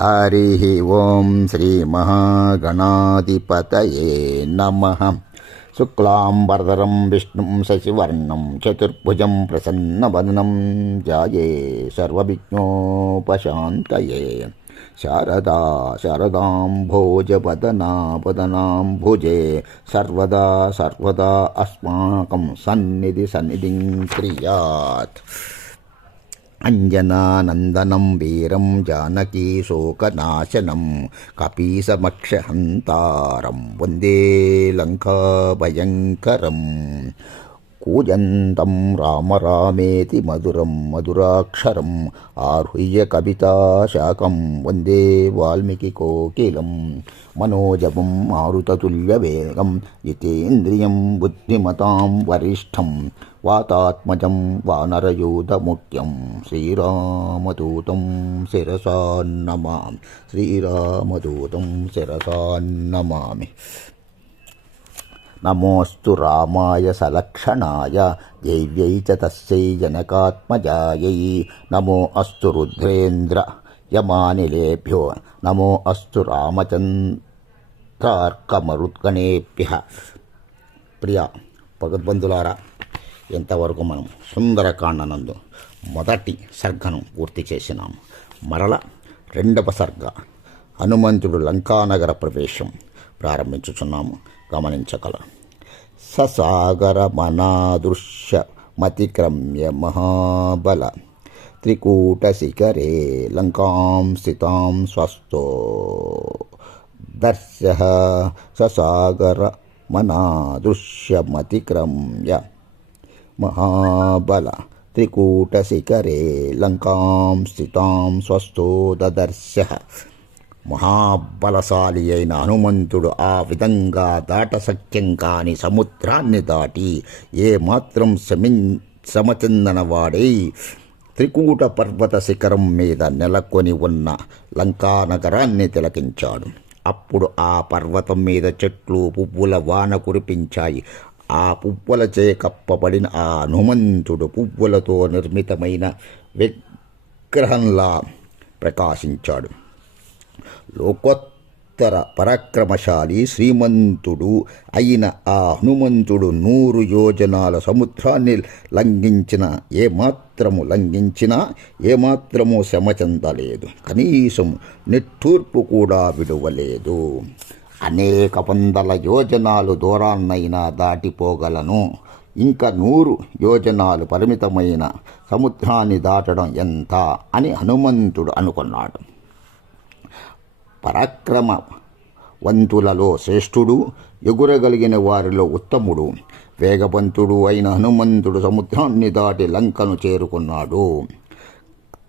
हरिः ॐ नम। शुक्लांबरधर विष्णु शशिवर्ण चतुर्भुज प्रसन्न प्रसन्नवदनं जाये सर्विघ्नोपात शारदा शारदां भोजपदनापदनां भुजे सर्वदा सर्वदा अस्माकं सन्निधि सन्निधिं क्रियात्। వీరం జానకీ శోకనాశనం కపీసమక్షహంతారం వందే లంకాభయంకరం కూజంతం రామ రామేతి మధురం మధురాక్షరం ఆరుహ్య కవితాశాకం వందే వాల్మీకి కోకిలం మనోజపం మారుతతుల్యవేగం జితేంద్రియం బుద్ధిమతాం వరిష్టం వాతాత్మజం వానరయూధముఖ్యం. శ్రీరామదూతం శిరసాన్నమామి. శ్రీరామదూతం శిరసాన్నమామి. నమోస్తు రామాయ సలక్షణాయ. దైవ్యై చ తస్యై జనకాత్మజాయై. నమో అస్తు రుద్రేంద్ర యమానిలేభ్యో. నమో అస్తు రామచంద్రార్కమరుద్గణేభ్య. ప్రియా భగవద్బంధులారా ఎంతవరకు మనం సుందరకాండనందు మొదటి సర్గను పూర్తి చేసినాము మరల రెండవ సర్గ హనుమంతుడు లంకానగర ప్రవేశం ప్రారంభించుచున్నాము. గమనించగల. ససాగర మనాదృశ్య మతిక్రమ్య మహాబల త్రికూటశిఖరే లంకాం స్థితాం స్వస్థో. దర్శ ససాగరమనాదృశ్యమతిక్రమ్య మహాబల త్రికూటశిఖరే లంకాం స్థితాం స్వస్థో దదర్శ. మహాబలశాలి అయిన హనుమంతుడు ఆ విధంగా దాట సత్యం కాని సముద్రాన్ని దాటి ఏ మాత్రం శమిన్ త్రికూట పర్వత శిఖరం మీద నెలకొని ఉన్న లంకా నగరాన్ని తిలకించాడు. అప్పుడు ఆ పర్వతం మీద చెట్లు పువ్వుల వాన కురిపించాయి. ఆ పువ్వులచే కప్పబడిన ఆ హనుమంతుడు పువ్వులతో నిర్మితమైన విగ్రహంలా ప్రకాశించాడు. లోకోత్తర పరాక్రమశాలి శ్రీమంతుడు అయిన ఆ హనుమంతుడు నూరు యోజనాల సముద్రాన్ని లంఘించిన ఏమాత్రము లంఘించినా ఏమాత్రము శ్రమ చెందలేదు. కనీసం నిట్టూర్పు కూడా విడువలేదు. అనేక వందల యోజనాలు దూరాన్నైనా దాటిపోగలను. ఇంకా నూరు యోజనాలు పరిమితమైన సముద్రాన్ని దాటడం ఎంత అని హనుమంతుడు అనుకున్నాడు. పరాక్రమ వంతులలో శ్రేష్ఠుడు ఎగురగలిగిన వారిలో ఉత్తముడు వేగవంతుడు అయిన హనుమంతుడు సముద్రాన్ని దాటి లంకను చేరుకున్నాడు.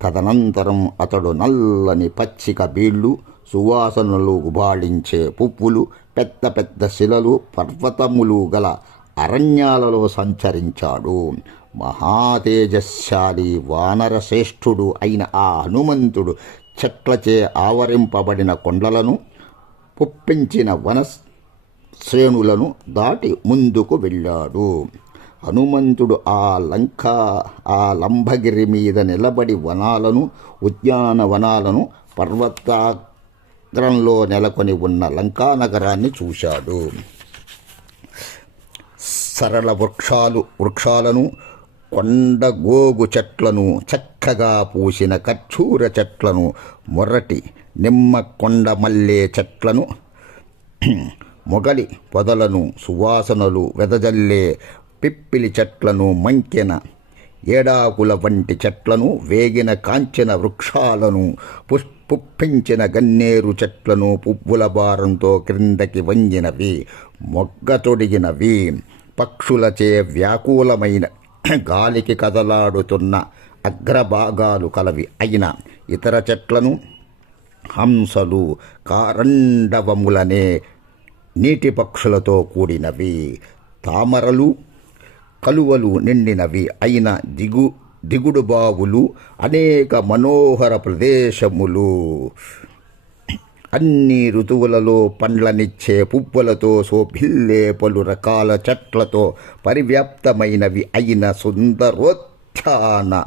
తదనంతరం అతడు నల్లని పచ్చిక బీళ్ళు సువాసనలు గుబాళించే పువ్వులు పెద్ద పెద్ద శిలలు పర్వతములు గల అరణ్యాలలో సంచరించాడు. మహాతేజశాలి వానర శ్రేష్ఠుడు అయిన ఆ హనుమంతుడు చెట్లచే ఆవరింపబడిన కొండలను పుప్పించిన వన శ్రేణులను దాటి ముందుకు వెళ్ళాడు. హనుమంతుడు ఆ లంక ఆ లంబగిరి మీద నిలబడి వనాలను ఉద్యానవనాలను పర్వతాగ్రంలో నెలకొని ఉన్న లంకా నగరాన్ని చూశాడు. సరళ వృక్షాలు వృక్షాలను కొండ గోగు చెట్లను చక్కగా పూసిన ఖర్చూర చెట్లను మొర్రటి నిమ్మ కొండ మల్లె చెట్లను మొగలి పొదలను సువాసనలు వెదజల్లే పిప్పిలి చెట్లను మంకెన ఏడాకుల వంటి చెట్లను వేగిన కాంచిన వృక్షాలను పుష్ పుప్పించిన గన్నేరు చెట్లను పువ్వుల భారంతో క్రిందకి వంగినవి మొగ్గ తొడిగినవి. పక్షులచే వ్యాకులమైన గాలికి కదలాడుతున్న అగ్రభాగాలు కలవి అయిన ఇతర చెట్లను హంసలు కారండవములనే నీటి పక్షులతో కూడినవి. తామరలు కలువలు నిండినవి అయిన దిగు దిగుడు బావులు అనేక మనోహర ప్రదేశములు. అన్ని ఋతువులలో పండ్లనిచ్చే పువ్వులతో శోభిల్లే పలు రకాల చెట్లతో పరివ్యాప్తమైనవి అయిన సుందరోత్థాన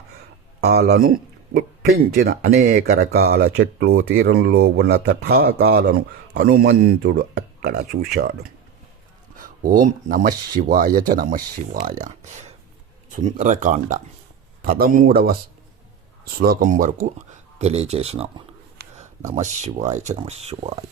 ఆలను గుప్పించిన అనేక రకాల చెట్లు తీరంలో ఉన్న తటాకాలను హనుమంతుడు అక్కడ చూశాడు. ఓం నమ శివాయ చ నమ శివాయ సుందరకాండ. పదమూడవ శ్లోకం వరకు తెలియచేసినాం. నమ శివాయ చ నమ శివాయ